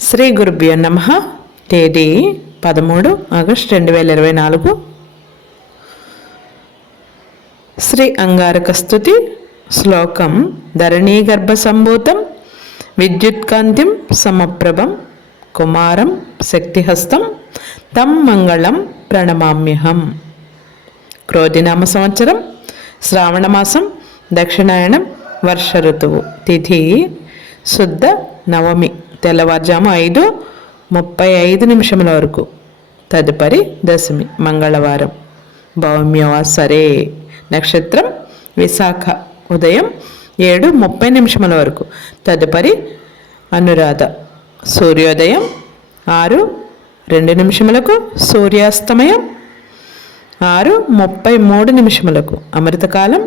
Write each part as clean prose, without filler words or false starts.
శ్రీ గురుభ్యో నమః. తేదీ 13 ఆగస్టు 2024. శ్రీ అంగారక స్తుతి. శ్లోకం: ధరణీగర్భ సంభూతం విద్యుత్కాంతిం సమప్రభం కుమారం శక్తిహస్తం తం మంగళం ప్రణమామ్యహం. క్రోధినామ సంవత్సరం, శ్రావణమాసం, దక్షిణాయనం, వర్ష ఋతువు. తిథి శుద్ధ నవమి, తెల్లవారుజాము 5:35 వరకు. తదుపరి దశమి, మంగళవారం, భౌమ్యవాసరే. నక్షత్రం విశాఖ, ఉదయం 7:30 వరకు. తదుపరి అనురాధ. సూర్యోదయం 6:02 సూర్యాస్తమయం 6:33. అమృతకాలం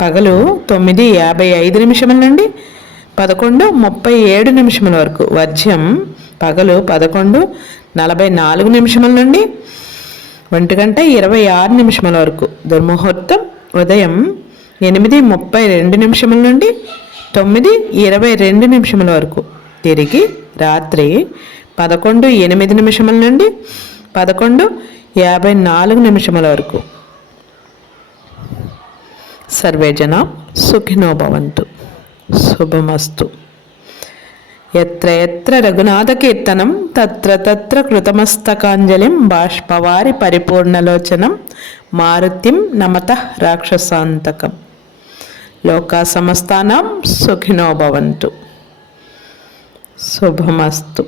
పగలు 9:55 నుండి 11:37 వరకు. వర్జ్యం పగలు 11:44 నుండి 1:26 వరకు. దుర్ముహూర్తం ఉదయం 8:32 నుండి 9:22 వరకు. తిరిగి రాత్రి 11:08 నుండి 11:54 వరకు. సర్వే జనా సుఖినో భవంతు. శుభమస్తు. ఎత్ర ఎత్ర రఘునాథకీర్తనం తత్ర తత్ర కృతమస్తకాంజలిం బాష్పవారి పరిపూర్ణలోచనం మారుతిం నమతః రాక్షసాంతకం. లోకా సమస్తానాం సుఖినో భవంతు. శుభమస్తు.